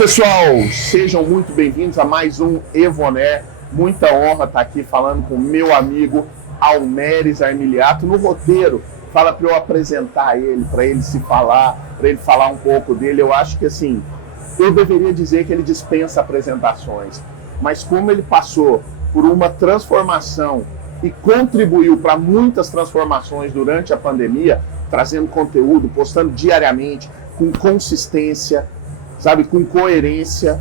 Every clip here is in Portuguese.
pessoal, sejam muito bem-vindos a mais um Evoné. Muita honra estar aqui falando com meu amigo Almeres Armiliato. No roteiro, fala para eu apresentar ele, para ele se falar, para ele falar um pouco dele. Eu acho que assim, eu deveria dizer que ele dispensa apresentações, mas como ele passou por uma transformação e contribuiu para muitas transformações durante a pandemia, trazendo conteúdo, postando diariamente, com consistência, sabe, com coerência.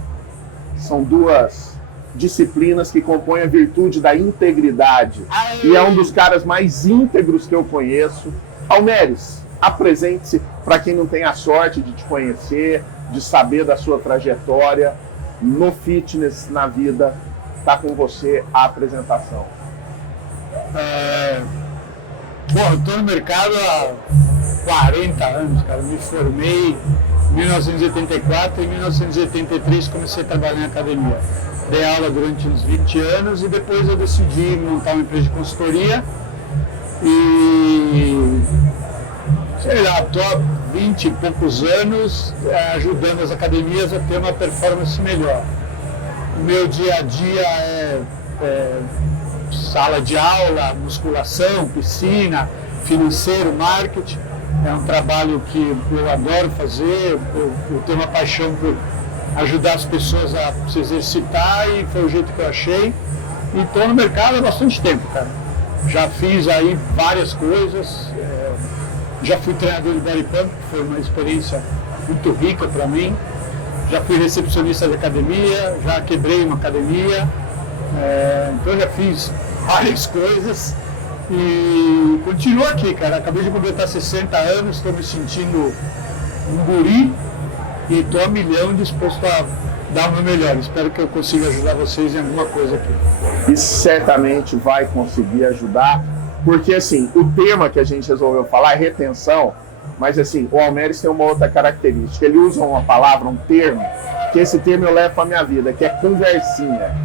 São duas disciplinas que compõem a virtude da integridade. E é um dos caras mais íntegros que eu conheço. Almeres, apresente-se para quem não tem a sorte de te conhecer, de saber da sua trajetória no fitness, na vida. Está com você a apresentação. Bom, eu estou no mercado há 40 anos, cara. Me formei em 1984 e em 1983 comecei a trabalhar em academia. Dei aula durante uns 20 anos e depois eu decidi montar uma empresa de consultoria e, sei lá, estou há 20 e poucos anos ajudando as academias a ter uma performance melhor. O meu dia a dia é sala de aula, musculação, piscina, financeiro, marketing. É um trabalho que eu adoro fazer, eu tenho uma paixão por ajudar as pessoas a se exercitar e foi o jeito que eu achei. E estou no mercado há bastante tempo, cara. Já fiz aí várias coisas, já fui treinador de body pump, que foi uma experiência muito rica para mim. Já fui recepcionista de academia, já quebrei uma academia, então já fiz várias coisas e continuo aqui, cara. Acabei de completar 60 anos, estou me sentindo um guri e estou a milhão disposto a dar o meu melhor. Espero que eu consiga ajudar vocês em alguma coisa aqui. E certamente vai conseguir ajudar, porque assim, o tema que a gente resolveu falar é retenção. Mas assim, o Almeres tem uma outra característica. Ele usa uma palavra, um termo, que esse termo eu levo para minha vida, que é conversinha.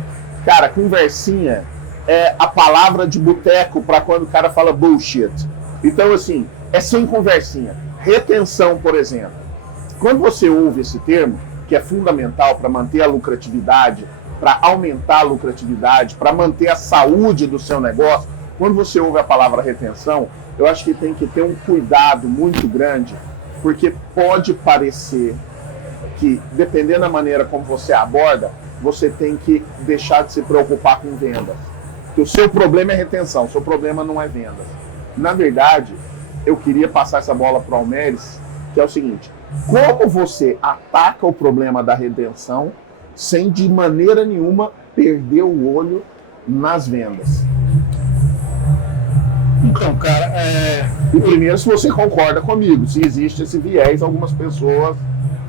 Cara, conversinha é a palavra de boteco para quando o cara fala bullshit. Então assim, é sem conversinha. Retenção, por exemplo. Quando você ouve esse termo, que é fundamental para manter a lucratividade, para aumentar a lucratividade, para manter a saúde do seu negócio, quando você ouve a palavra retenção, eu acho que tem que ter um cuidado muito grande, porque pode parecer que, dependendo da maneira como você aborda, você tem que deixar de se preocupar com vendas. Que o seu problema é retenção, o seu problema não é vendas. Na verdade, eu queria passar essa bola para o Almeres, que é o seguinte: como você ataca o problema da retenção sem de maneira nenhuma perder o olho nas vendas? Então, cara, E primeiro, se você concorda comigo, se existe esse viés, algumas pessoas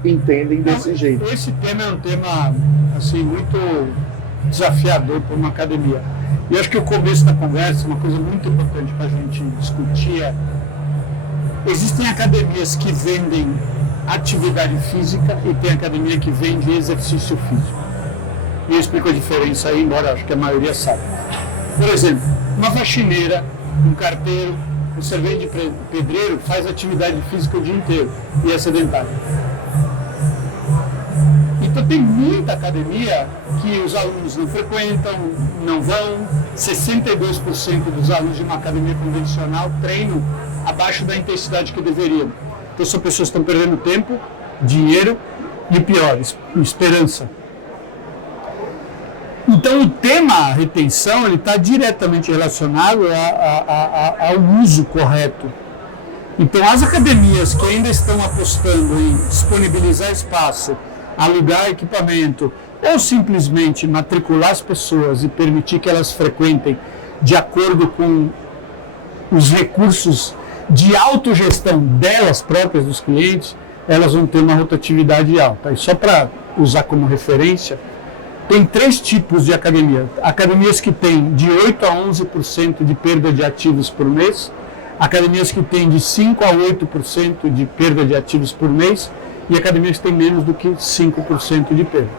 entendem desse jeito. Esse tema é um tema assim, muito desafiador para uma academia. E acho que o começo da conversa, uma coisa muito importante para a gente discutir é: existem academias que vendem atividade física e tem academia que vende exercício físico. E eu explico a diferença aí, embora acho que a maioria sabe. Por exemplo, uma faxineira, um carteiro, um servente de pedreiro faz atividade física o dia inteiro e é sedentário. Então tem muita academia que os alunos não frequentam, não vão. 62% dos alunos de uma academia convencional treinam abaixo da intensidade que deveriam. Então são pessoas que estão perdendo tempo, dinheiro e, pior, esperança. Então o tema retenção está diretamente relacionado ao uso correto. Então as academias que ainda estão apostando em disponibilizar espaço, alugar equipamento ou simplesmente matricular as pessoas e permitir que elas frequentem de acordo com os recursos de autogestão delas próprias, dos clientes, elas vão ter uma rotatividade alta. E só para usar como referência, tem 3 tipos de academia. Academias que têm de 8 a 11% de perda de ativos por mês, academias que têm de 5 a 8% de perda de ativos por mês e academias que têm menos do que 5% de perda.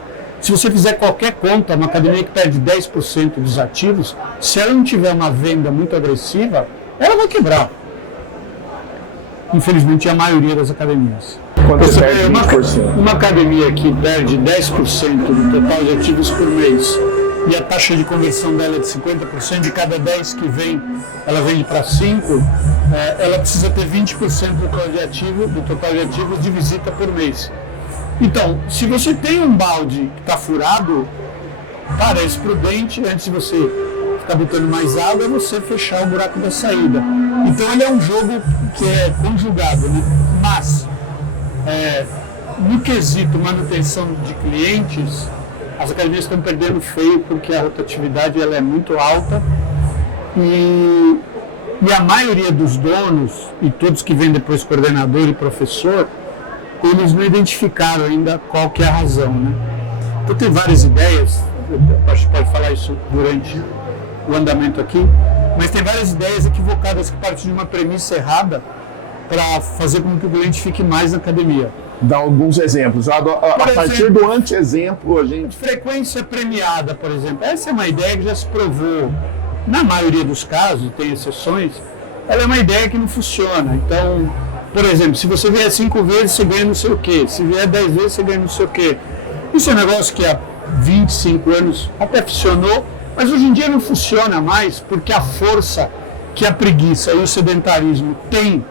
Se você fizer qualquer conta, uma academia que perde 10% dos ativos, se ela não tiver uma venda muito agressiva, ela vai quebrar. Infelizmente, é a maioria das academias. Quando você perde 20%? Uma academia que perde 10% do total de ativos por mês e a taxa de conversão dela é de 50%, de cada 10 que vem, ela vende para 5, ela precisa ter 20% do total de ativos de visita por mês. Então, se você tem um balde que está furado, parece prudente, antes de você ficar botando mais água, é você fechar o buraco da saída. Então, ele é um jogo que é conjugado, né? Mas, no quesito manutenção de clientes, as academias estão perdendo feio porque a rotatividade ela é muito alta e a maioria dos donos e todos que vêm depois coordenador e professor, eles não identificaram ainda qual que é a razão, né? Então tem várias ideias, acho que pode falar isso durante o andamento aqui, mas tem várias ideias equivocadas que partem de uma premissa errada para fazer com que o cliente fique mais na academia. Dá alguns exemplos. A partir do anti-exemplo, a gente... Frequência premiada, por exemplo. Essa é uma ideia que já se provou. Na maioria dos casos, tem exceções, ela é uma ideia que não funciona. Então, por exemplo, se você vier 5 vezes, você ganha não sei o quê. Se vier 10 vezes, você ganha não sei o quê. Isso é um negócio que há 25 anos até funcionou, mas hoje em dia não funciona mais porque a força que a preguiça e o sedentarismo têm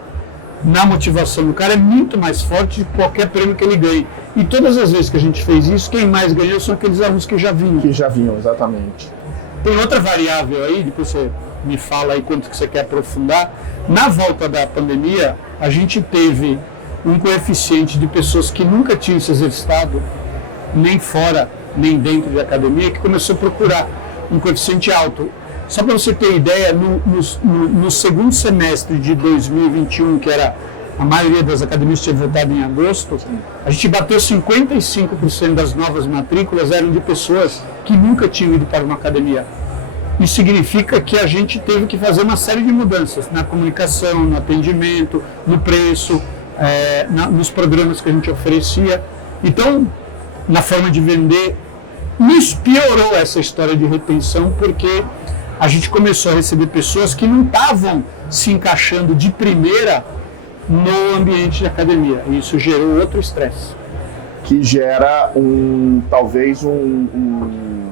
na motivação do cara é muito mais forte de qualquer prêmio que ele ganhe. E todas as vezes que a gente fez isso, quem mais ganhou são aqueles alunos que já vinham. Que já vinham, exatamente. Tem outra variável aí, depois você me fala aí quanto que você quer aprofundar. Na volta da pandemia, a gente teve um coeficiente de pessoas que nunca tinham se exercitado, nem fora, nem dentro da academia, que começou a procurar um coeficiente alto. Só para você ter ideia, no segundo semestre de 2021, que era a maioria das academias tinha voltado em agosto, a gente bateu 55% das novas matrículas eram de pessoas que nunca tinham ido para uma academia. Isso significa que a gente teve que fazer uma série de mudanças na comunicação, no atendimento, no preço, nos programas que a gente oferecia. Então, na forma de vender, nos piorou essa história de retenção, porque a gente começou a receber pessoas que não estavam se encaixando de primeira no ambiente de academia. E isso gerou outro estresse. Que gera talvez um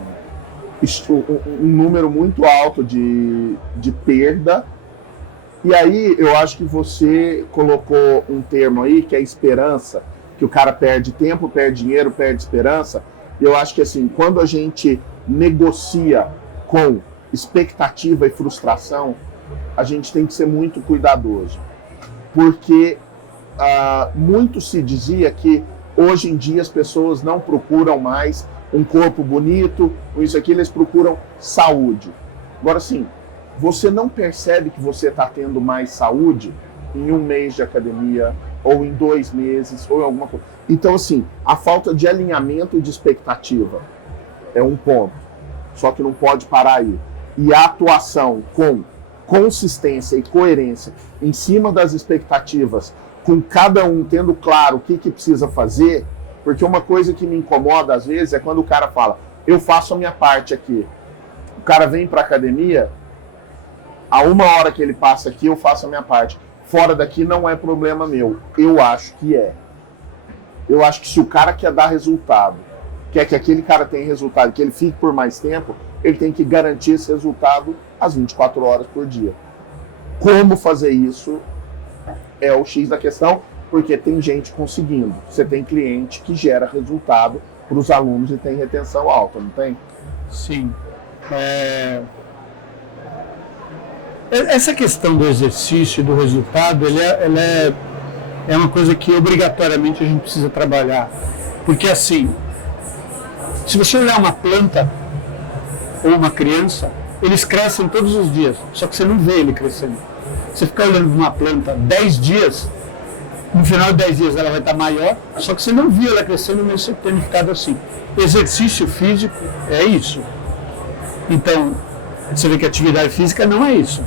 número muito alto de perda. E aí eu acho que você colocou um termo aí que é esperança, que o cara perde tempo, perde dinheiro, perde esperança. Eu acho que assim, quando a gente negocia com expectativa e frustração, a gente tem que ser muito cuidadoso, porque muito se dizia que hoje em dia as pessoas não procuram mais um corpo bonito, isso aqui, eles procuram saúde. Agora sim, você não percebe que você está tendo mais saúde em 1 mês de academia, ou em 2 meses, ou em alguma coisa. Então assim, a falta de alinhamento e de expectativa é um ponto, só que não pode parar aí. E a atuação com consistência e coerência em cima das expectativas, com cada um tendo claro o que precisa fazer, porque uma coisa que me incomoda às vezes é quando o cara fala, eu faço a minha parte aqui. O cara vem para a academia, a 1 hora que ele passa aqui, eu faço a minha parte. Fora daqui não é problema meu. Eu acho que é. Eu acho que se o cara quer dar resultado, quer que aquele cara tenha resultado, que ele fique por mais tempo, ele tem que garantir esse resultado às 24 horas por dia. Como fazer isso é o X da questão, porque tem gente conseguindo. Você tem cliente que gera resultado para os alunos e tem retenção alta, não tem? Sim. Essa questão do exercício e do resultado, ela é uma coisa que obrigatoriamente a gente precisa trabalhar. Porque assim, se você olhar uma planta ou uma criança, eles crescem todos os dias, só que você não vê ele crescendo. Você ficar olhando uma planta 10 dias, no final de 10 dias ela vai estar maior, só que você não viu ela crescendo, mesmo você tendo ficado assim. Exercício físico é isso. Então, você vê que atividade física não é isso.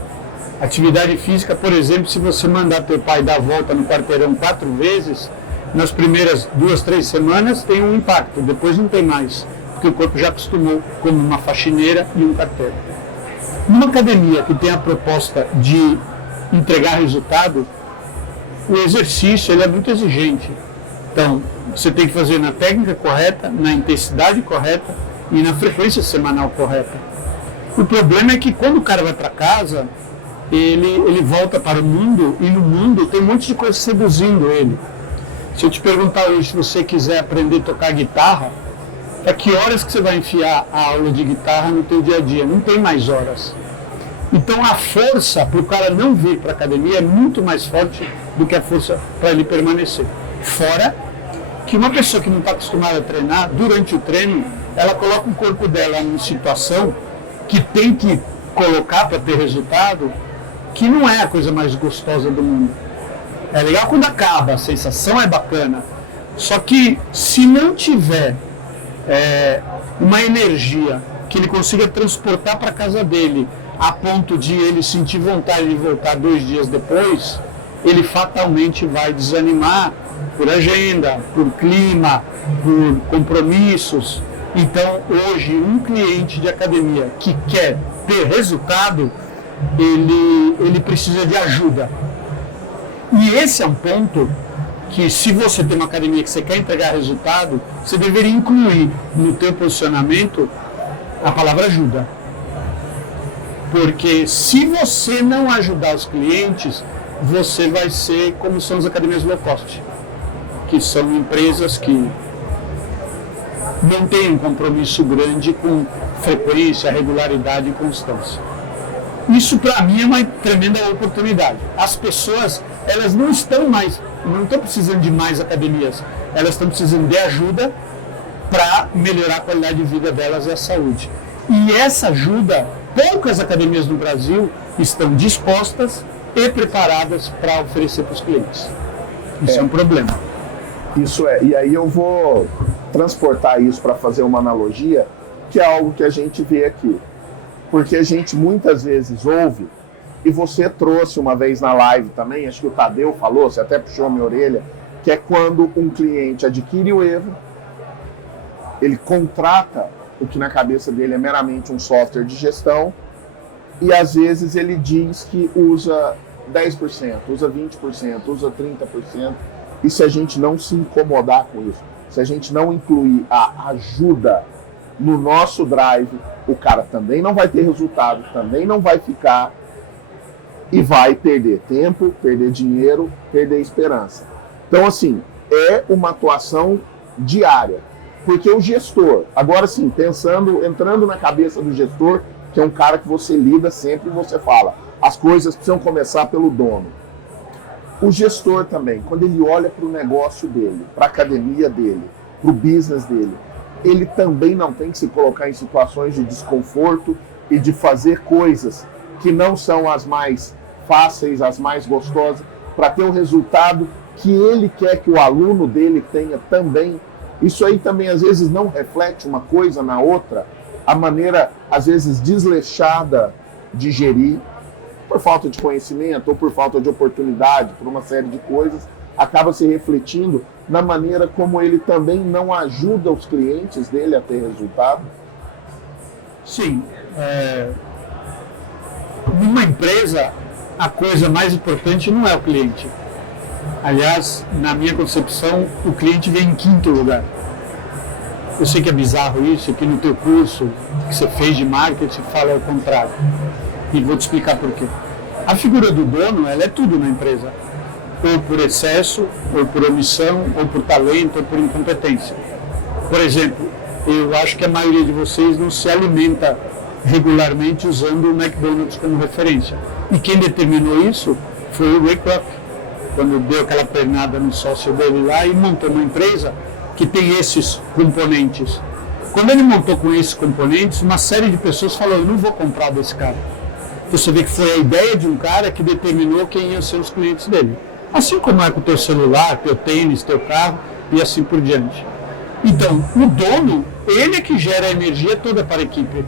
Atividade física, por exemplo, se você mandar teu pai dar a volta no quarteirão 4 vezes, nas primeiras 2, 3 semanas tem um impacto, depois não tem mais, porque o corpo já acostumou como uma faxineira e um carteiro. Numa academia que tem a proposta de entregar resultado, o exercício ele é muito exigente. Então, você tem que fazer na técnica correta, na intensidade correta e na frequência semanal correta. O problema é que quando o cara vai para casa, ele volta para o mundo, e no mundo tem um monte de coisa seduzindo ele. Se eu te perguntar hoje, se você quiser aprender a tocar guitarra, é que horas que você vai enfiar a aula de guitarra no teu dia a dia? Não tem mais horas. Então a força para o cara não vir para a academia é muito mais forte do que a força para ele permanecer. Fora que uma pessoa que não está acostumada a treinar, durante o treino, ela coloca o corpo dela numa situação que tem que colocar para ter resultado, que não é a coisa mais gostosa do mundo. É legal quando acaba, a sensação é bacana. Só que se não tiver uma energia que ele consiga transportar para casa dele, a ponto de ele sentir vontade de voltar 2 dias depois, ele fatalmente vai desanimar por agenda, por clima, por compromissos. Então, hoje, um cliente de academia que quer ter resultado, ele precisa de ajuda. E esse é um ponto que, se você tem uma academia que você quer entregar resultado, você deveria incluir no teu posicionamento a palavra ajuda. Porque se você não ajudar os clientes, você vai ser como são as academias low cost, que são empresas que não têm um compromisso grande com frequência, regularidade e constância. Isso, para mim, é uma tremenda oportunidade. As pessoas, elas não estão precisando de mais academias, elas estão precisando de ajuda para melhorar a qualidade de vida delas e a saúde. E essa ajuda, poucas academias no Brasil estão dispostas e preparadas para oferecer para os clientes. Isso é um problema. Isso é, e aí eu vou transportar isso para fazer uma analogia, que é algo que a gente vê aqui. Porque a gente muitas vezes ouve, e você trouxe uma vez na live também, acho que o Tadeu falou, você até puxou a minha orelha, que é quando um cliente adquire o Evo, ele contrata o que na cabeça dele é meramente um software de gestão, e às vezes ele diz que usa 10%, usa 20%, usa 30%, e se a gente não se incomodar com isso, se a gente não incluir a ajuda no nosso drive, o cara também não vai ter resultado, também não vai ficar e vai perder tempo, perder dinheiro, perder esperança. Então, assim, é uma atuação diária. Porque o gestor, agora sim, entrando na cabeça do gestor, que é um cara que você lida sempre e você fala, as coisas precisam começar pelo dono. O gestor também, quando ele olha para o negócio dele, para a academia dele, para o business dele, ele também não tem que se colocar em situações de desconforto e de fazer coisas que não são as mais fáceis, as mais gostosas, para ter o resultado que ele quer que o aluno dele tenha também. Isso aí também às vezes não reflete uma coisa na outra, a maneira às vezes desleixada de gerir, por falta de conhecimento ou por falta de oportunidade, por uma série de coisas, acaba se refletindo na maneira como ele também não ajuda os clientes dele a ter resultado. Sim. Numa empresa, a coisa mais importante não é o cliente. Aliás, na minha concepção, o cliente vem em 5º lugar. Eu sei que é bizarro isso, que no teu curso que você fez de marketing fala ao contrário. E vou te explicar por quê. A figura do dono, ela é tudo na empresa. Ou por excesso, ou por omissão, ou por talento, ou por incompetência. Por exemplo, eu acho que a maioria de vocês não se alimenta regularmente usando o McDonald's como referência. E quem determinou isso foi o Ray Kroc, quando deu aquela pernada no sócio dele lá e montou uma empresa que tem esses componentes. Quando ele montou com esses componentes, uma série de pessoas falou, eu não vou comprar desse cara. Você vê que foi a ideia de um cara que determinou quem iam ser os clientes dele. Assim como é com o teu celular, teu tênis, teu carro e assim por diante. Então, o dono, ele é que gera a energia toda para a equipe.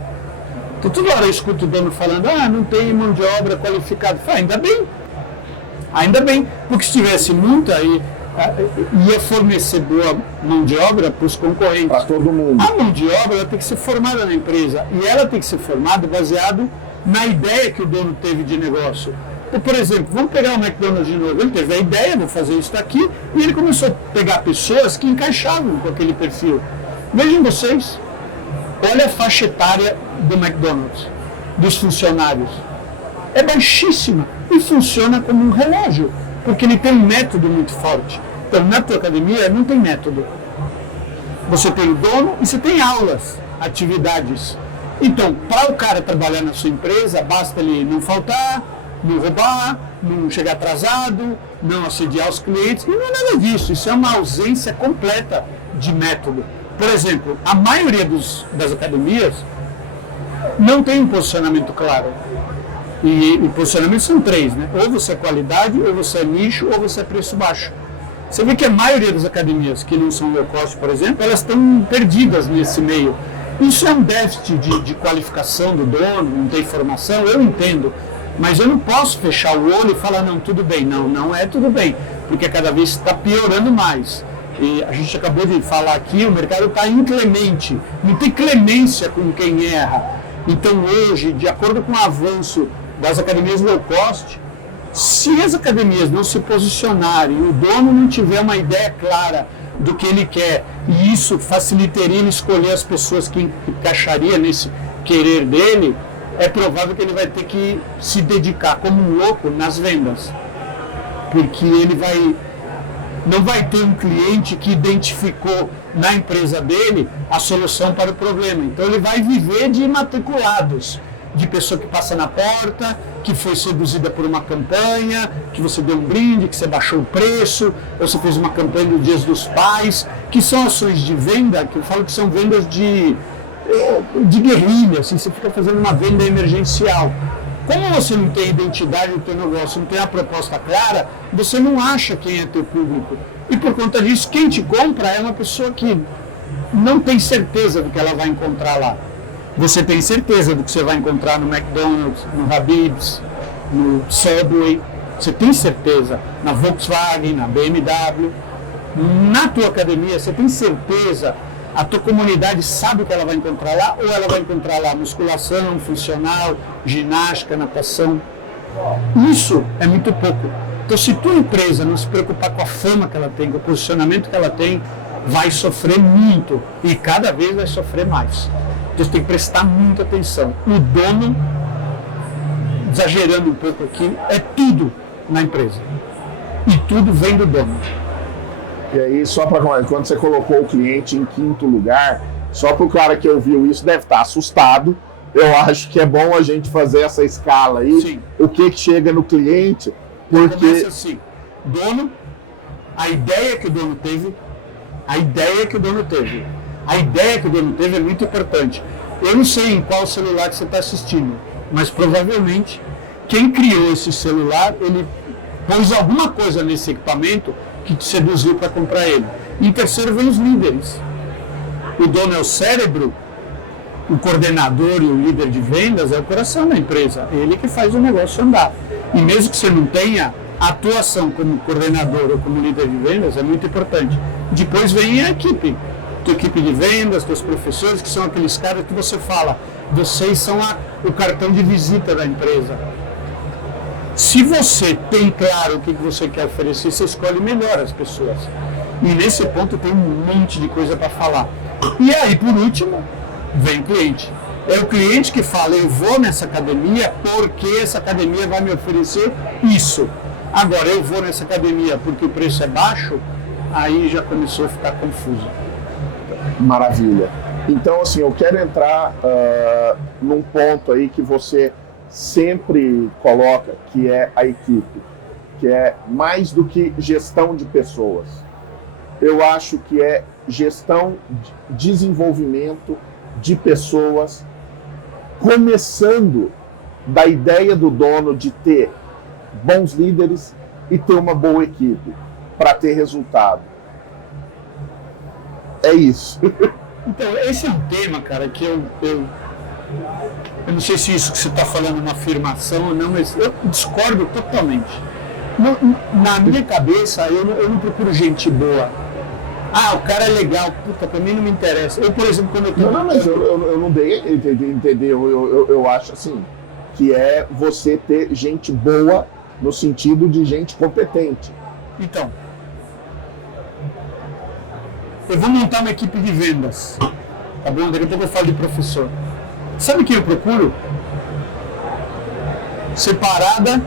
Então, toda hora eu escuto o dono falando, não tem mão de obra qualificada. Fala, ainda bem, porque se tivesse muita, ia fornecer boa mão de obra para os concorrentes. Para todo mundo. A mão de obra ela tem que ser formada na empresa, e ela tem que ser formada baseado na ideia que o dono teve de negócio. Por exemplo, vamos pegar o McDonald's de novo. Ele teve a ideia, vou fazer isso daqui, e ele começou a pegar pessoas que encaixavam com aquele perfil. Vejam vocês, olha a faixa etária do McDonald's, dos funcionários. É baixíssima e funciona como um relógio, porque ele tem um método muito forte. Então, na tua academia não tem método. Você tem o dono e você tem aulas, atividades. Então, para o cara trabalhar na sua empresa, basta ele não faltar, não roubar, não chegar atrasado, não assediar os clientes. E não é nada disso. Isso é uma ausência completa de método. Por exemplo, a maioria das academias não tem um posicionamento claro. E o posicionamento são 3, né? Ou você é qualidade, ou você é nicho, ou você é preço baixo. Você vê que a maioria das academias que não são low cost, por exemplo, elas estão perdidas nesse meio. Isso é um déficit de qualificação do dono, não tem formação, eu entendo. Mas eu não posso fechar o olho e falar, não, tudo bem. Não é tudo bem, porque cada vez está piorando mais. E a gente acabou de falar aqui, o mercado está inclemente, não tem clemência com quem erra. Então hoje, de acordo com o avanço das academias low cost, se as academias não se posicionarem, o dono não tiver uma ideia clara do que ele quer, e isso facilitaria ele escolher as pessoas que encaixaria nesse querer dele, é provável que ele vai ter que se dedicar como um louco nas vendas. Porque ele não vai ter um cliente que identificou na empresa dele a solução para o problema. Então ele vai viver de matriculados, de pessoa que passa na porta, que foi seduzida por uma campanha, que você deu um brinde, que você baixou o preço, ou você fez uma campanha do Dias dos Pais, que são ações de venda, que eu falo que são vendas de guerrilha, assim, você fica fazendo uma venda emergencial. Como você não tem identidade do teu negócio, não tem a proposta clara, você não acha quem é teu público. E por conta disso, quem te compra é uma pessoa que não tem certeza do que ela vai encontrar lá. Você tem certeza do que você vai encontrar no McDonald's, no Habib's, no Subway. Você tem certeza na Volkswagen, na BMW. Na tua academia, você tem certeza, a tua comunidade sabe o que ela vai encontrar lá, ou ela vai encontrar lá musculação, funcional, ginástica, natação. Isso é muito pouco. Então, se tua empresa não se preocupar com a fama que ela tem, com o posicionamento que ela tem, vai sofrer muito e cada vez vai sofrer mais. Então, você tem que prestar muita atenção. O dono, exagerando um pouco aqui, é tudo na empresa. E tudo vem do dono. E aí, só para quando você colocou o cliente em 5º lugar, só para o cara que ouviu isso deve estar assustado. Eu acho que é bom a gente fazer essa escala aí. Sim. O que chega no cliente, porque... Começa assim, dono, a ideia que o dono teve é muito importante. Eu não sei em qual celular que você está assistindo, mas provavelmente quem criou esse celular, ele pôs alguma coisa nesse equipamento que te seduziu para comprar ele. Em terceiro vem os líderes. O dono é o cérebro, o coordenador e o líder de vendas é o coração da empresa. Ele que faz o negócio andar. E mesmo que você não tenha atuação como coordenador ou como líder de vendas, é muito importante. Depois vem a equipe. Tua equipe de vendas, teus professores, que são aqueles caras que você fala, vocês são o cartão de visita da empresa. Se você tem claro o que você quer oferecer, você escolhe melhor as pessoas. E nesse ponto tem um monte de coisa para falar. E aí, por último, vem o cliente. É o cliente que fala, eu vou nessa academia porque essa academia vai me oferecer isso. Agora, eu vou nessa academia porque o preço é baixo, aí já começou a ficar confuso. Maravilha. Então, assim, eu quero entrar num ponto aí que você sempre coloca, que é a equipe, que é mais do que gestão de pessoas. Eu acho que é gestão, desenvolvimento de pessoas, começando da ideia do dono de ter bons líderes e ter uma boa equipe para ter resultado. É isso. Então, esse é um tema, cara, que eu não sei se isso que você está falando é uma afirmação ou não, mas eu discordo totalmente. Na minha cabeça, eu não procuro gente boa. Ah, o cara é legal, puta, pra mim não me interessa. Eu, por exemplo, quando eu tenho... Não, mas eu não dei a entender. Eu acho assim, que é você ter gente boa no sentido de gente competente. Então, eu vou montar uma equipe de vendas, tá bom? Daqui a pouco eu falo de professor. Sabe o que eu procuro? Separada,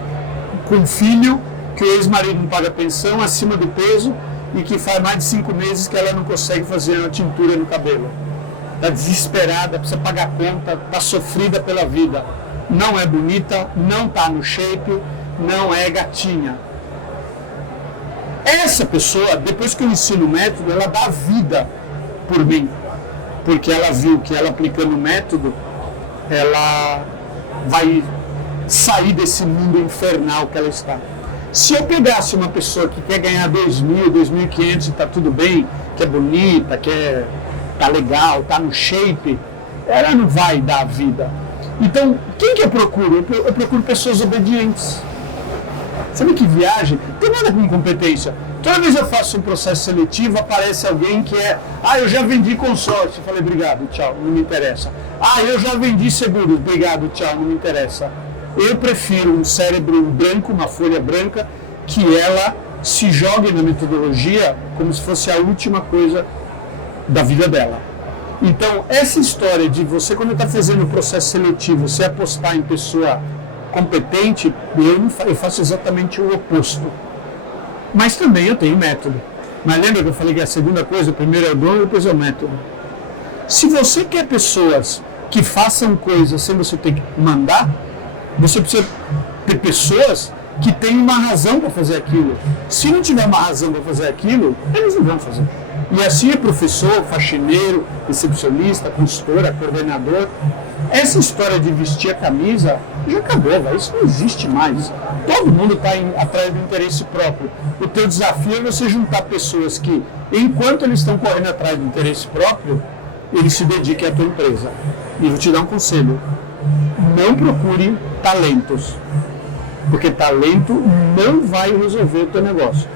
com filho, que o ex-marido não paga pensão, acima do peso e que faz mais de 5 meses que ela não consegue fazer uma tintura no cabelo. Está desesperada, precisa pagar conta, está sofrida pela vida. Não é bonita, não está no shape, não é gatinha. Essa pessoa, depois que eu ensino o método, ela dá vida por mim. Porque ela viu que ela aplicando o método, ela vai sair desse mundo infernal que ela está. Se eu pegasse uma pessoa que quer ganhar 2.000, 2.500 e está tudo bem, que é bonita, que tá legal, tá no shape, ela não vai dar vida. Então, quem que eu procuro? Eu procuro pessoas obedientes. Sabe que viagem? Não tem nada com competência. Toda vez eu faço um processo seletivo, aparece alguém que eu já vendi consórcio. Eu falei, obrigado, tchau, não me interessa. Eu já vendi seguros, obrigado, tchau, não me interessa. Eu prefiro um cérebro branco, uma folha branca, que ela se jogue na metodologia como se fosse a última coisa da vida dela. Então, essa história de você, quando está fazendo o processo seletivo, você apostar em pessoa competente, eu faço exatamente o oposto. Mas também eu tenho método. Mas lembra que eu falei que a segunda coisa, o primeiro é o dono, depois é o método. Se você quer pessoas que façam coisas sem você ter que mandar, você precisa ter pessoas que têm uma razão para fazer aquilo. Se não tiver uma razão para fazer aquilo, eles não vão fazer. E assim é professor, faxineiro, recepcionista, consultora, coordenador. Essa história de vestir a camisa já acabou, véio. Isso não existe mais. Todo mundo está atrás do interesse próprio. O teu desafio é você juntar pessoas que, enquanto eles estão correndo atrás do interesse próprio, eles se dediquem à tua empresa. E vou te dar um conselho. Não procure talentos. Porque talento não vai resolver o teu negócio.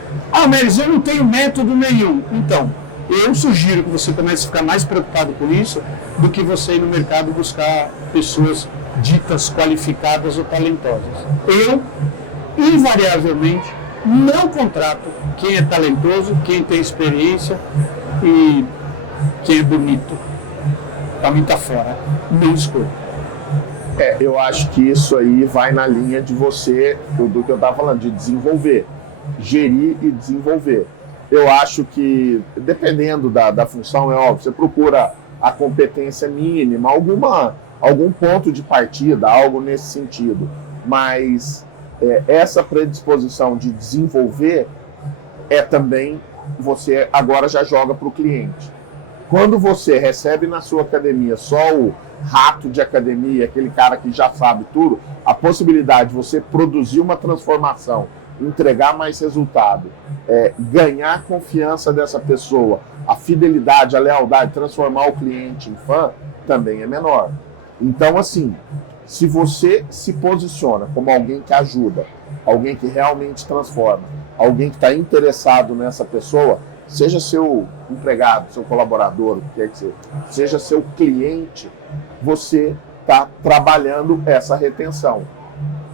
Mas eu não tenho método nenhum. Então, eu sugiro que você comece a ficar mais preocupado com isso do que você ir no mercado buscar pessoas ditas qualificadas ou talentosas. Eu, invariavelmente, não contrato quem é talentoso, quem tem experiência e quem é bonito. Para mim tá fora. Não escolho. Eu acho que isso aí vai na linha de você, do que eu estava falando, de desenvolver, gerir e desenvolver. Eu acho que, dependendo da função, é óbvio, você procura a competência mínima, algum ponto de partida, algo nesse sentido. Mas essa predisposição de desenvolver também, você agora já joga para o cliente. Quando você recebe na sua academia só o rato de academia, aquele cara que já sabe tudo, a possibilidade de você produzir uma transformação, entregar mais resultado, ganhar a confiança dessa pessoa, a fidelidade, a lealdade, transformar o cliente em fã, também é menor. Então, assim, se você se posiciona como alguém que ajuda, alguém que realmente transforma, alguém que está interessado nessa pessoa, seja seu empregado, seu colaborador, o que quer que seja seu cliente, você está trabalhando essa retenção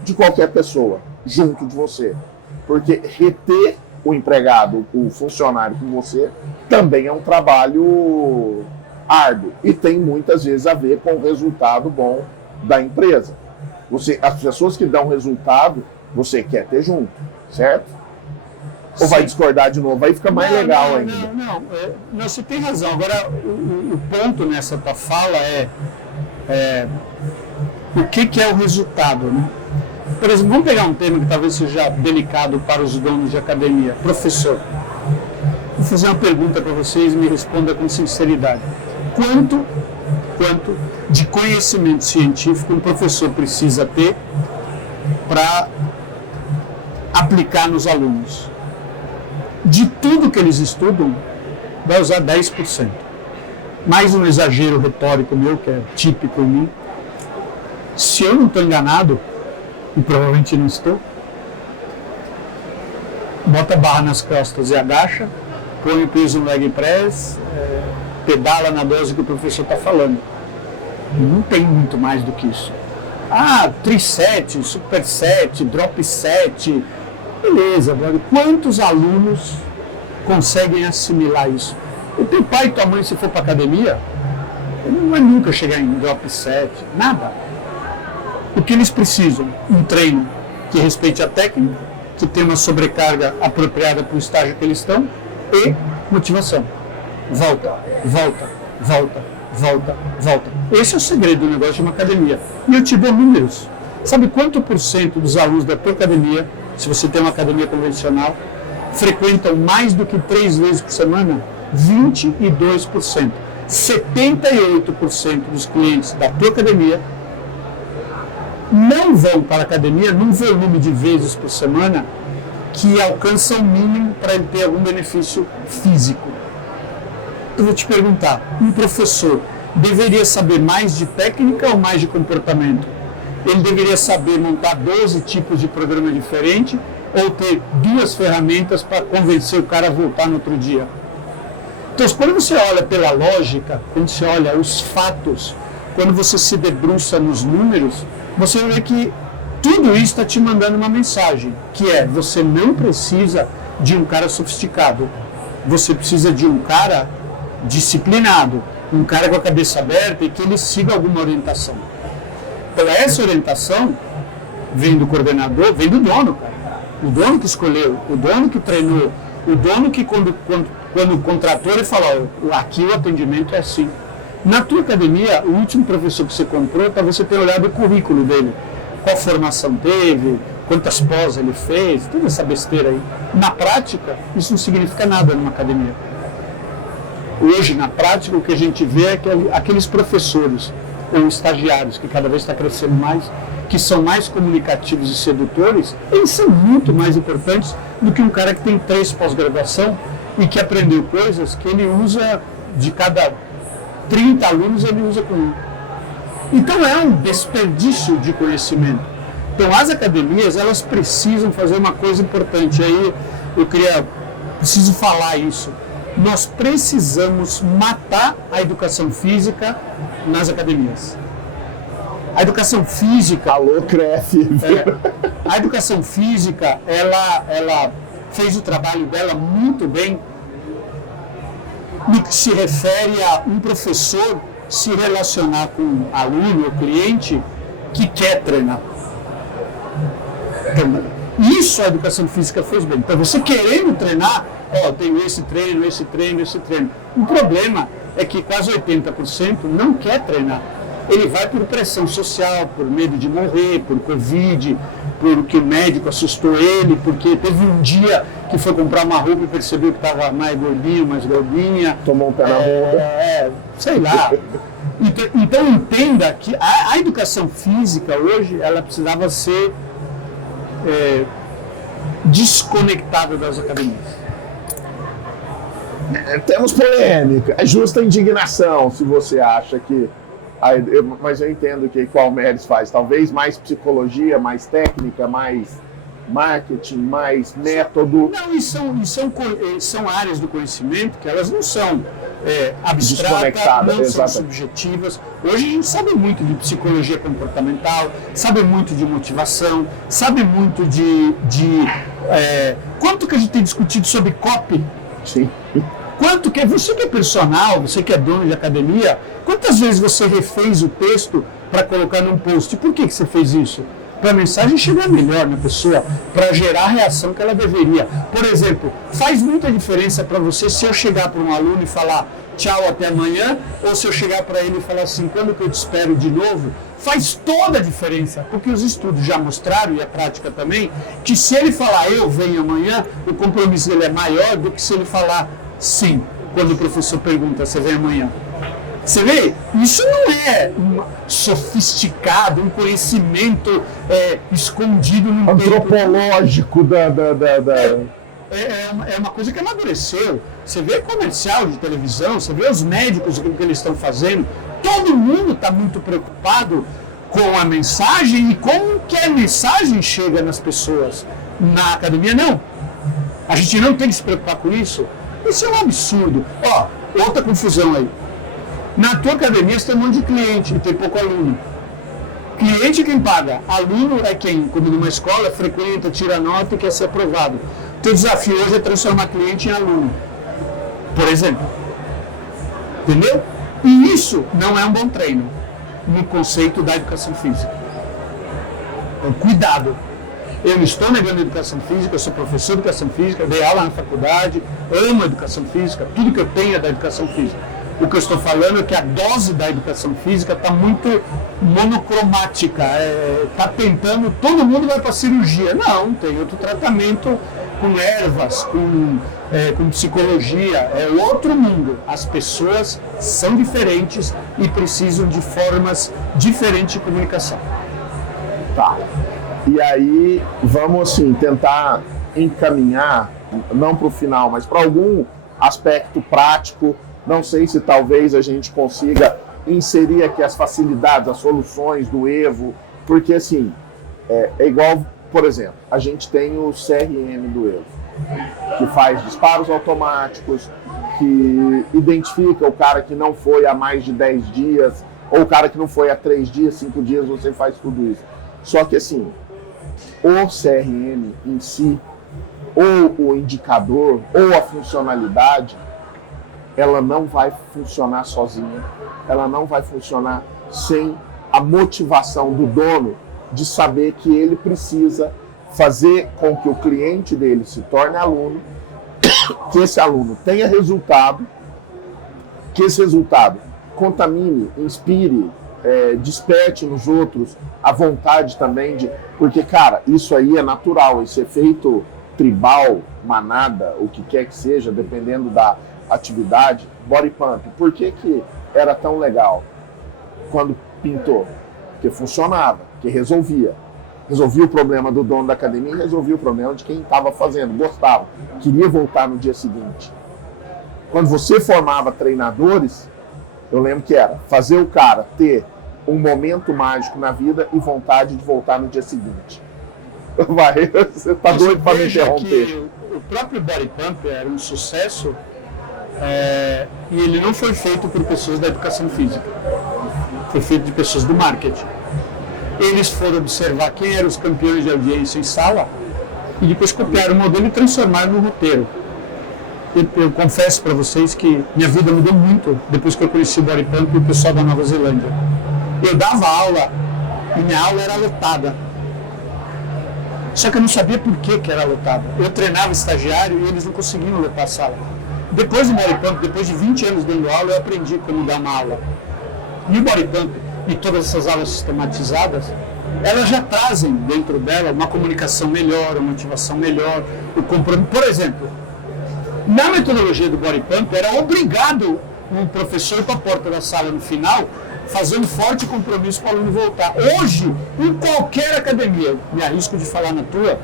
de qualquer pessoa junto de você. Porque reter o empregado, o funcionário com você, também é um trabalho árduo e tem muitas vezes a ver com o resultado bom da empresa. As pessoas que dão resultado, você quer ter junto, certo? Ou vai discordar de novo? Aí fica mais legal ainda. Não, você tem razão. Agora, o ponto nessa tua fala o que é o resultado, né? Por exemplo, vamos pegar um tema que talvez seja delicado para os donos de academia. Professor, vou fazer uma pergunta para vocês e me responda com sinceridade. Quanto de conhecimento científico um professor precisa ter para aplicar nos alunos? De tudo que eles estudam, vai usar 10%. Mais um exagero retórico meu, que é típico em mim. Se eu não estou enganado, e provavelmente não estou, bota a barra nas costas e agacha, põe o peso no leg press, pedala na dose que o professor está falando. Não tem muito mais do que isso. Tri-set, Superset, Drop-set, beleza, brother. Quantos alunos conseguem assimilar isso? O teu pai e tua mãe, se for para academia, ele não vai nunca chegar em Drop-set, nada. O que eles precisam? Um treino que respeite a técnica, que tenha uma sobrecarga apropriada para o estágio que eles estão e motivação. Volta, volta, volta, volta, volta. Esse é o segredo do negócio de uma academia. E eu te dou números. Sabe quanto por cento dos alunos da tua academia, se você tem uma academia convencional, frequentam mais do que 3 vezes por semana? 22%. 78% dos clientes da tua academia não vão para a academia num volume de vezes por semana que alcança o mínimo para ele ter algum benefício físico. Eu vou te perguntar, um professor deveria saber mais de técnica ou mais de comportamento? Ele deveria saber montar 12 tipos de programa diferente ou ter 2 ferramentas para convencer o cara a voltar no outro dia? Então, quando você olha pela lógica, quando você olha os fatos, quando você se debruça nos números, você vê que tudo isso está te mandando uma mensagem, que é, você não precisa de um cara sofisticado, você precisa de um cara disciplinado, um cara com a cabeça aberta e que ele siga alguma orientação. Então, essa orientação vem do coordenador, vem do dono, cara. O dono que escolheu, o dono que treinou, o dono que quando contratou ele falou, aqui o atendimento é assim. Na tua academia, o último professor que você comprou, para você ter olhado o currículo dele. Qual formação teve, quantas pós ele fez, toda essa besteira aí. Na prática, isso não significa nada numa academia. Hoje, na prática, o que a gente vê é que aqueles professores ou estagiários, que cada vez está crescendo mais, que são mais comunicativos e sedutores, eles são muito mais importantes do que um cara que tem 3 pós-graduação e que aprendeu coisas que ele usa, de cada 30 alunos, ele usa com 1. Então é um desperdício de conhecimento. Então as academias, elas precisam fazer uma coisa importante. Aí preciso falar isso. Nós precisamos matar a educação física nas academias. A educação física... Alô, cresce. A educação física, ela fez o trabalho dela muito bem no que se refere a um professor se relacionar com um aluno ou cliente que quer treinar. Então, isso a educação física fez bem. Então, você querendo treinar, tenho esse treino, esse treino, esse treino. O problema é que quase 80% não quer treinar. Ele vai por pressão social, por medo de morrer, por Covid, porque o médico assustou ele, porque teve um dia que foi comprar uma roupa e percebeu que estava mais gordinho, mais gordinha. Tomou um pé na bunda. Sei lá. Então entenda que a educação física hoje, ela precisava ser desconectada das academias. Temos polêmica. É justa indignação se você acha que... Mas eu entendo que o Almeres faz talvez mais psicologia, mais técnica, mais marketing, mais método. Não, são áreas do conhecimento que elas não são abstratas, não são subjetivas. Hoje a gente sabe muito de psicologia comportamental, sabe muito de motivação, sabe muito quanto que a gente tem discutido sobre copy? Sim. Quanto que você que é personal, você que é dono de academia, quantas vezes você refez o texto para colocar num post? Por que você fez isso? Para a mensagem chegar melhor na pessoa, para gerar a reação que ela deveria. Por exemplo, faz muita diferença para você se eu chegar para um aluno e falar tchau, até amanhã, ou se eu chegar para ele e falar assim, quando que eu te espero de novo? Faz toda a diferença, porque os estudos já mostraram, e a prática também, que se ele falar eu venho amanhã, o compromisso dele é maior do que se ele falar sim, quando o professor pergunta, você vem amanhã. Você vê? Isso não é sofisticado, um conhecimento escondido no antropológico É uma coisa que amadureceu. Você vê comercial de televisão, você vê os médicos, o que eles estão fazendo. Todo mundo está muito preocupado com a mensagem e como que a mensagem chega nas pessoas. Na academia, não. A gente não tem que se preocupar com isso. Isso é um absurdo. Outra confusão aí. Na tua academia você tem um monte de cliente e tem pouco aluno. Cliente é quem paga, aluno é quem, como numa escola, frequenta, tira nota e quer ser aprovado. O teu desafio hoje é transformar cliente em aluno, por exemplo. Entendeu? E isso não é um bom treino no conceito da educação física. Então, cuidado. Eu não estou negando a educação física, eu sou professor de educação física, dei aula na faculdade, amo a educação física, tudo que eu tenho é da educação física. O que eu estou falando é que a dose da educação física está muito monocromática, está tentando, todo mundo vai para a cirurgia. Não, tem outro tratamento com ervas, com psicologia, é outro mundo. As pessoas são diferentes e precisam de formas diferentes de comunicação. Tá. E aí, vamos assim, tentar encaminhar, não para o final, mas para algum aspecto prático. Não sei se talvez a gente consiga inserir aqui as facilidades, as soluções do Evo, porque assim, é igual, por exemplo, a gente tem o CRM do Evo, que faz disparos automáticos, que identifica o cara que não foi há mais de 10 dias, ou o cara que não foi há 3 dias, 5 dias, você faz tudo isso. Só que assim, o CRM em si, ou o indicador, ou a funcionalidade, ela não vai funcionar sozinha, ela não vai funcionar sem a motivação do dono de saber que ele precisa fazer com que o cliente dele se torne aluno, que esse aluno tenha resultado, que esse resultado contamine, inspire, desperte nos outros a vontade também de... Porque, cara, isso aí é natural, esse efeito tribal, manada, o que quer que seja, dependendo da atividade, body pump. Por que era tão legal quando pintou? Porque funcionava, porque resolvia o problema do dono da academia e resolvia o problema de quem estava fazendo, gostava, queria voltar no dia seguinte. Quando você formava treinadores, eu lembro que era fazer o cara ter um momento mágico na vida e vontade de voltar no dia seguinte. Vai, você tá doido para me interromper. O próprio body pump era um sucesso. E ele não foi feito por pessoas da educação física, foi feito de pessoas do marketing. Eles foram observar quem eram os campeões de audiência em sala e depois copiaram o modelo e transformaram no roteiro. Eu confesso para vocês que minha vida mudou muito depois que eu conheci o body pump e o pessoal da Nova Zelândia. Eu dava aula e minha aula era lotada. Só que eu não sabia por que era lotada. Eu treinava estagiário e eles não conseguiam lotar a sala. Depois do body pump, depois de 20 anos dando aula, eu aprendi como dar uma aula. E o body pump e todas essas aulas sistematizadas, elas já trazem dentro dela uma comunicação melhor, uma motivação melhor, o compromisso. Por exemplo, na metodologia do body pump, era obrigado um professor ir para a porta da sala no final, fazendo forte compromisso para o aluno voltar. Hoje, em qualquer academia, me arrisco de falar na tua,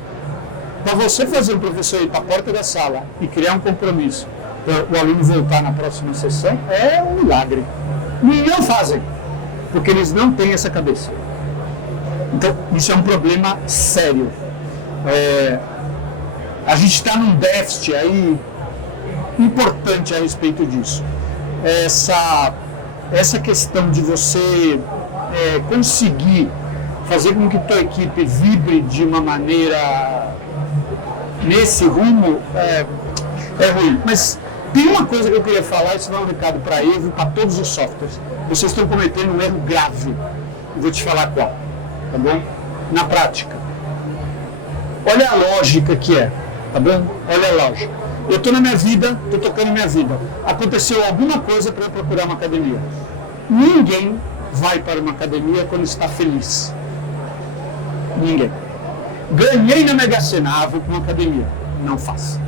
para você fazer um professor ir para a porta da sala e criar um compromisso para o aluno voltar na próxima sessão, é um milagre. E não fazem, porque eles não têm essa cabeça. Então, isso é um problema sério. A gente está num déficit aí importante a respeito disso. Essa questão de você conseguir fazer com que tua equipe vibre de uma maneira nesse rumo é ruim. Mas tem uma coisa que eu queria falar, isso vai um recado para a Evo e para todos os softwares. Vocês estão cometendo um erro grave. Eu vou te falar qual, tá bom? Na prática. Olha a lógica que é, tá bom? Olha a lógica. Eu estou na minha vida, estou tocando minha vida. Aconteceu alguma coisa para eu procurar uma academia. Ninguém vai para uma academia quando está feliz. Ninguém. Ganhei na Mega Sena, vou para uma academia. Não faça.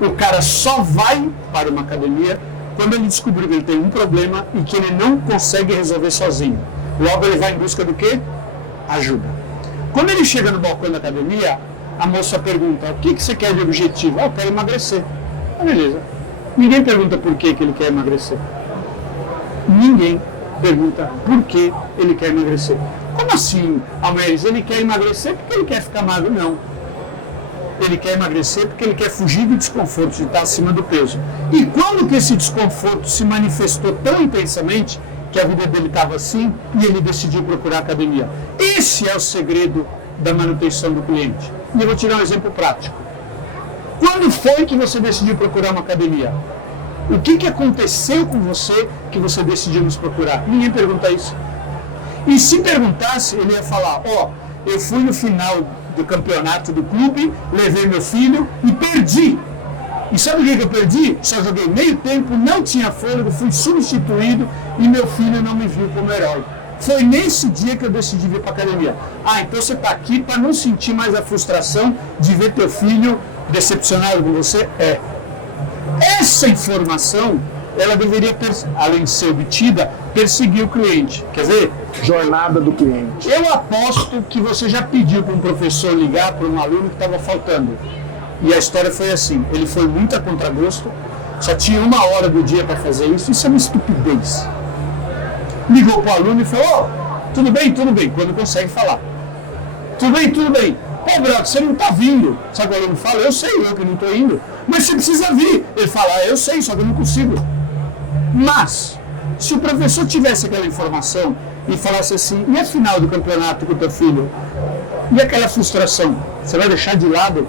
O cara só vai para uma academia quando ele descobrir que ele tem um problema e que ele não consegue resolver sozinho. Logo ele vai em busca do quê? Ajuda. Quando ele chega no balcão da academia, a moça pergunta: o que você quer de objetivo? Eu quero emagrecer. Ah, beleza. Ninguém pergunta por que ele quer emagrecer. Ninguém pergunta por que ele quer emagrecer. Como assim, Almeres? Ele quer emagrecer porque ele quer ficar magro? Não. Ele quer emagrecer porque ele quer fugir do desconforto de estar acima do peso. E quando que esse desconforto se manifestou tão intensamente que a vida dele estava assim e ele decidiu procurar academia. Esse é o segredo da manutenção do cliente. E eu vou tirar um exemplo prático. Quando foi que você decidiu procurar uma academia? O que aconteceu com você que você decidiu nos procurar? Ninguém pergunta isso. E se perguntasse, ele ia falar, eu fui no final do campeonato do clube, levei meu filho e perdi. E sabe o que eu perdi? Só joguei meio tempo, não tinha fôlego, fui substituído e meu filho não me viu como herói. Foi nesse dia que eu decidi vir para a academia. Então você está aqui para não sentir mais a frustração de ver teu filho decepcionado com você? Essa informação, ela deveria, além de ser obtida, perseguir o cliente. Quer dizer, jornada do cliente. Eu aposto que você já pediu para um professor ligar para um aluno que estava faltando. E a história foi assim, ele foi muito a contragosto, só tinha 1 hora do dia para fazer isso, isso é uma estupidez. Ligou para o aluno e falou, tudo bem, quando consegue falar. Tudo bem. Pô, brother, você não está vindo. Sabe o que o aluno fala? Eu sei, eu que não estou indo. Mas você precisa vir. Ele fala, eu sei, só que eu não consigo. Mas, se o professor tivesse aquela informação e falasse assim, e a final do campeonato com o teu filho? E aquela frustração? Você vai deixar de lado?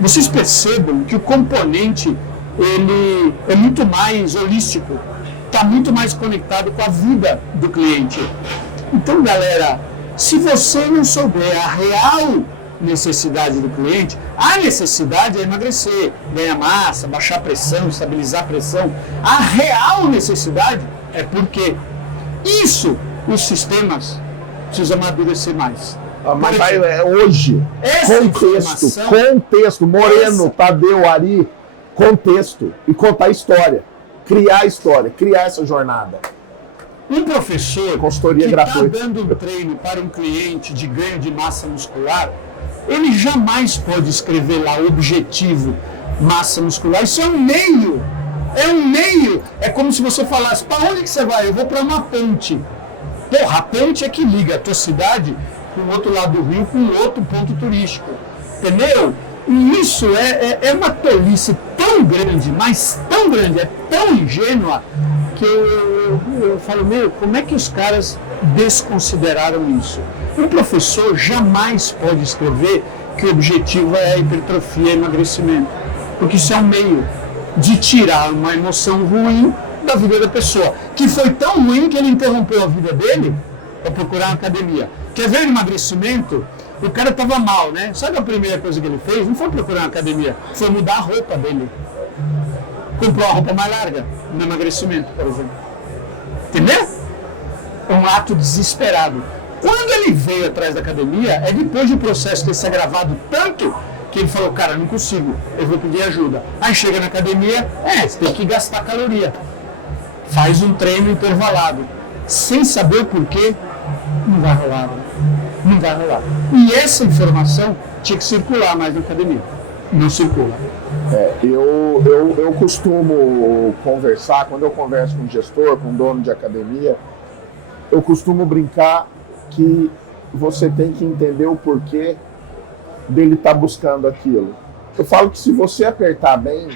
Vocês percebam que o componente, ele é muito mais holístico, está muito mais conectado com a vida do cliente. Então, galera, se você não souber a real necessidade do cliente, a necessidade é emagrecer, ganhar massa, baixar a pressão, estabilizar a pressão. A real necessidade é porque isso, os sistemas precisam amadurecer mais. Mas hoje, contexto, Moreno, Tadeu, Ari, contexto e contar história, criar história, criar essa jornada. Um professor consultoria que está gratuita, dando um treino para um cliente de ganho de massa muscular, ele jamais pode escrever lá objetivo massa muscular. Isso é um meio. É como se você falasse, para onde que você vai? Eu vou para uma ponte. Porra, a ponte é que liga a tua cidade com o outro lado do rio, com outro ponto turístico. Entendeu? E isso é uma tolice tão grande, mas tão grande, é tão ingênua, que eu falo, como é que os caras desconsideraram isso? Um professor jamais pode escrever que o objetivo é a hipertrofia e emagrecimento, porque isso é um meio de tirar uma emoção ruim da vida da pessoa, que foi tão ruim que ele interrompeu a vida dele para procurar uma academia. Quer ver emagrecimento? O cara estava mal, né? Sabe a primeira coisa que ele fez? Não foi procurar uma academia, foi mudar a roupa dele. Comprou uma roupa mais larga no emagrecimento, por exemplo. Entendeu? É um ato desesperado. Quando ele veio atrás da academia, é depois do processo ter se agravado tanto que ele falou, cara, não consigo, eu vou pedir ajuda. Aí chega na academia, você tem que gastar caloria. Faz um treino intervalado. Sem saber o porquê, não vai rolar. Não vai rolar. E essa informação tinha que circular mais na academia. Não circula. Eu costumo conversar, quando eu converso com um gestor, com um dono de academia, eu costumo brincar que você tem que entender o porquê dele estar buscando aquilo. Eu falo que se você apertar bem,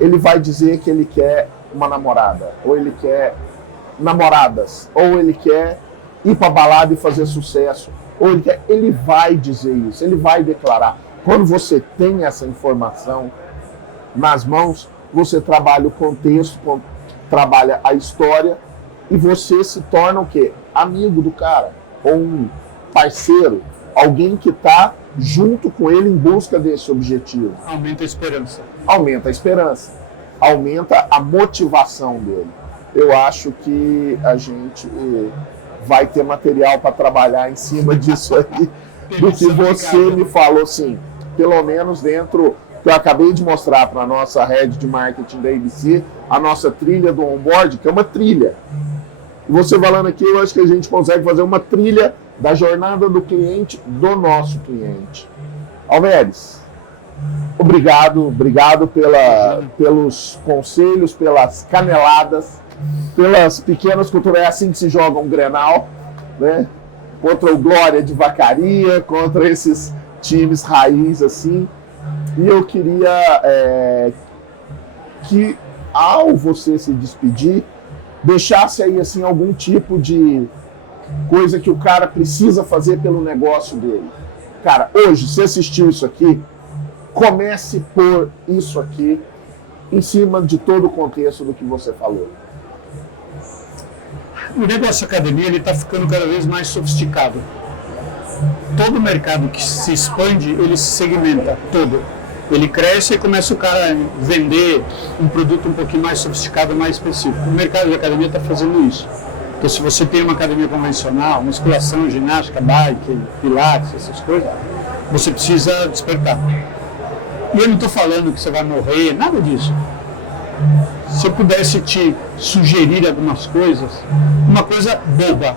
ele vai dizer que ele quer uma namorada, ou ele quer namoradas, ou ele quer ir para balada e fazer sucesso, ou ele vai dizer isso, ele vai declarar. Quando você tem essa informação nas mãos, você trabalha o contexto, trabalha a história e você se torna o quê? Amigo do cara, ou um parceiro, alguém que está junto com ele em busca desse objetivo. Aumenta a esperança. Aumenta a esperança, aumenta a motivação dele. Eu acho que a gente vai ter material para trabalhar em cima disso aí, do que você me falou, assim, pelo menos dentro que eu acabei de mostrar para a nossa head de marketing da ABC, a nossa trilha do onboard, que é uma trilha. E você falando aqui, eu acho que a gente consegue fazer uma trilha da jornada do cliente, do nosso cliente. Almeres, obrigado pelos conselhos, pelas caneladas, pelas pequenas culturas. É assim que se joga um Grenal, né? Contra o Glória de Vacaria, contra esses times raiz assim. E eu queria que, ao você se despedir, deixasse aí assim algum tipo de coisa que o cara precisa fazer pelo negócio dele. Cara, hoje, se assistiu isso aqui, comece por isso aqui em cima de todo o contexto do que você falou. O negócio academia está ficando cada vez mais sofisticado. Todo mercado que se expande, ele se segmenta, todo. Ele cresce e começa o cara a vender um produto um pouquinho mais sofisticado, mais específico. O mercado de academia está fazendo isso. Então, se você tem uma academia convencional, musculação, ginástica, bike, pilates, essas coisas, você precisa despertar. E eu não estou falando que você vai morrer, nada disso. Se eu pudesse te sugerir algumas coisas, uma coisa boba,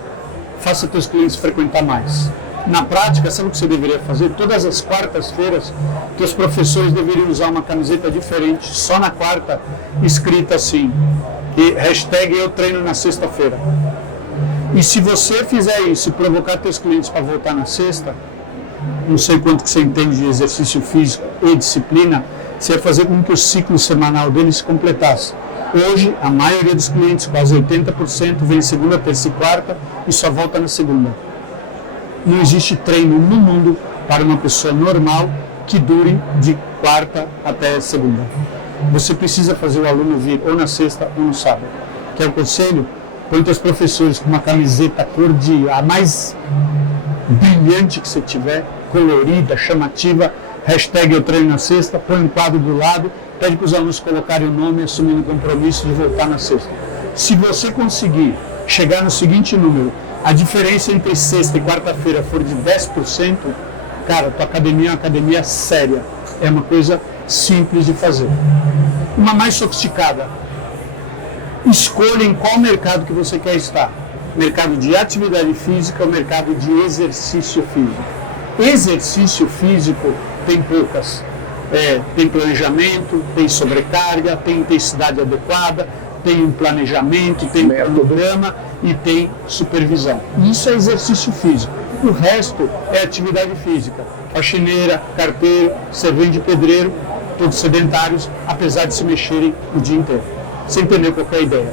faça teus clientes frequentar mais. Na prática, sabe o que você deveria fazer? Todas as quartas-feiras, teus professores deveriam usar uma camiseta diferente, só na quarta, escrita assim, hashtag eu treino na sexta-feira. E se você fizer isso e provocar teus clientes para voltar na sexta, não sei quanto que você entende de exercício físico e disciplina, você vai fazer com que o ciclo semanal deles se completasse. Hoje, a maioria dos clientes, quase 80%, vem segunda, terça e quarta e só volta na segunda. Não existe treino no mundo para uma pessoa normal que dure de quarta até segunda. Você precisa fazer o aluno vir ou na sexta ou no sábado. Quer um conselho? Põe os professores com uma camiseta cor de a mais brilhante que você tiver, colorida, chamativa, hashtag eu treino na sexta, põe um quadro do lado, pede para os alunos colocarem o nome assumindo o compromisso de voltar na sexta. Se você conseguir chegar no seguinte número, a diferença entre sexta e quarta-feira for de 10%, cara, tua academia é uma academia séria. É uma coisa simples de fazer. Uma mais sofisticada. Escolha em qual mercado que você quer estar. Mercado de atividade física ou mercado de exercício físico. Exercício físico tem poucas. Tem planejamento, tem sobrecarga, tem intensidade adequada, tem um planejamento, tem um programa e tem supervisão. Isso é exercício físico. O resto é atividade física. Faxineira, carteiro, servente de pedreiro, todos sedentários, apesar de se mexerem o dia inteiro. Você entendeu qual é a ideia?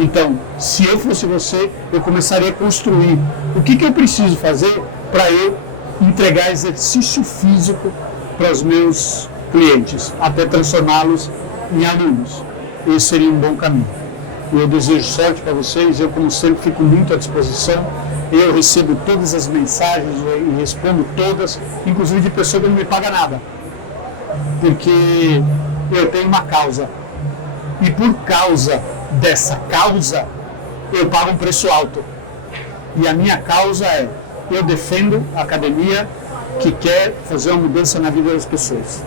Então, se eu fosse você, eu começaria a construir o que eu preciso fazer para eu entregar exercício físico para os meus clientes, até transformá-los em alunos. Esse seria um bom caminho. Eu desejo sorte para vocês, eu como sempre fico muito à disposição, eu recebo todas as mensagens e respondo todas, inclusive de pessoa que não me paga nada, porque eu tenho uma causa, e por causa dessa causa, eu pago um preço alto, e a minha causa é, eu defendo a academia que quer fazer uma mudança na vida das pessoas,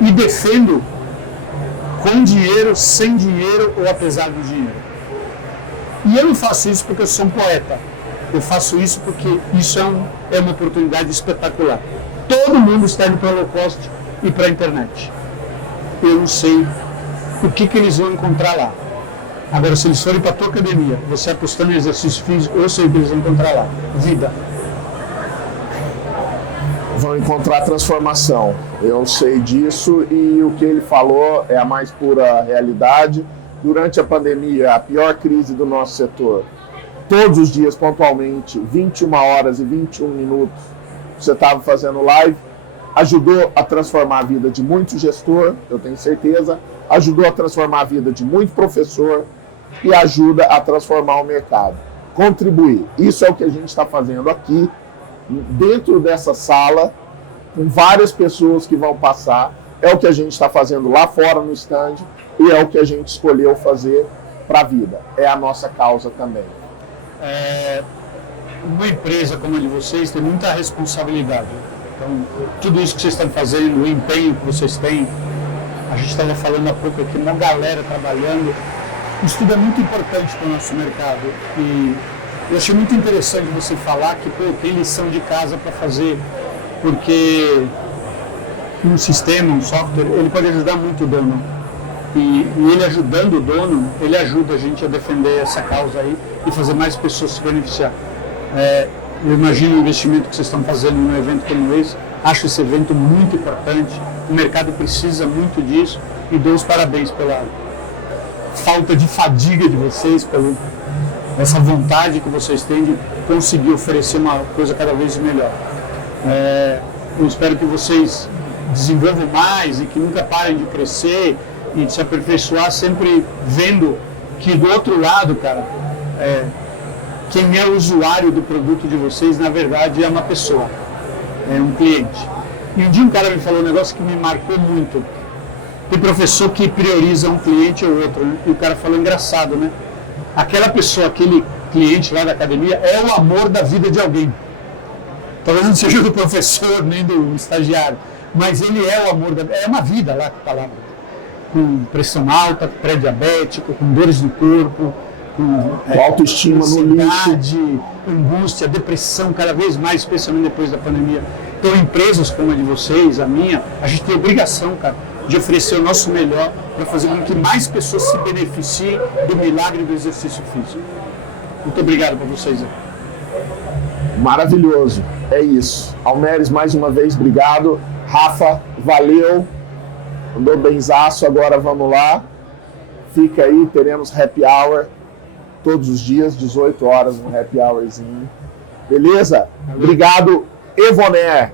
e defendo com dinheiro, sem dinheiro ou apesar do dinheiro. E eu não faço isso porque eu sou um poeta. Eu faço isso porque isso é uma oportunidade espetacular. Todo mundo está indo para o low cost e para a internet. Eu não sei o que eles vão encontrar lá. Agora, se eles forem para a tua academia, você apostando em exercício físico, eu sei o que eles vão encontrar lá. Vida. Vão encontrar transformação. Eu sei disso e o que ele falou é a mais pura realidade. Durante a pandemia, a pior crise do nosso setor, todos os dias, pontualmente, 21 horas e 21 minutos, você estava fazendo live, ajudou a transformar a vida de muito gestor, eu tenho certeza, ajudou a transformar a vida de muito professor e ajuda a transformar o mercado. Contribuir. Isso é o que a gente está fazendo aqui, dentro dessa sala, com várias pessoas que vão passar, é o que a gente está fazendo lá fora no stand e é o que a gente escolheu fazer para a vida. É a nossa causa também. Uma empresa como a de vocês tem muita responsabilidade. Então, tudo isso que vocês estão fazendo, o empenho que vocês têm, a gente estava falando há pouco aqui, uma galera trabalhando, isso tudo é muito importante para o nosso mercado. E eu achei muito interessante você falar que tem lição de casa para fazer, porque um sistema, um software, ele pode ajudar muito o dono. E ele ajudando o dono, ele ajuda a gente a defender essa causa aí e fazer mais pessoas se beneficiar. Eu imagino o investimento que vocês estão fazendo num evento como esse, acho esse evento muito importante, o mercado precisa muito disso e dou os parabéns pela falta de fadiga de vocês, pela essa vontade que vocês têm de conseguir oferecer uma coisa cada vez melhor. Eu espero que vocês desenvolvam mais e que nunca parem de crescer e de se aperfeiçoar, sempre vendo que do outro lado, cara, quem é o usuário do produto de vocês, na verdade, é uma pessoa, é um cliente. E um dia um cara me falou um negócio que me marcou muito. Tem professor que prioriza um cliente ou outro, né? E o cara falou, engraçado, né? Aquela pessoa, aquele cliente lá da academia é o amor da vida de alguém. Talvez não seja do professor nem do estagiário, mas ele é o amor da vida. É uma vida lá, que tá lá, com pressão alta, pré-diabético, com dores no corpo, com autoestima no lixo, angústia, depressão cada vez mais, especialmente depois da pandemia. Então, empresas como a de vocês, a minha, a gente tem a obrigação, cara, de oferecer o nosso melhor para fazer com que mais pessoas se beneficiem do milagre do exercício físico. Muito obrigado para vocês. Maravilhoso, é isso. Almeres, mais uma vez, obrigado. Rafa, valeu. Andou benzaço, agora vamos lá. Fica aí, teremos happy hour todos os dias, 18 horas, um happy hourzinho. Beleza? Obrigado, Evoner.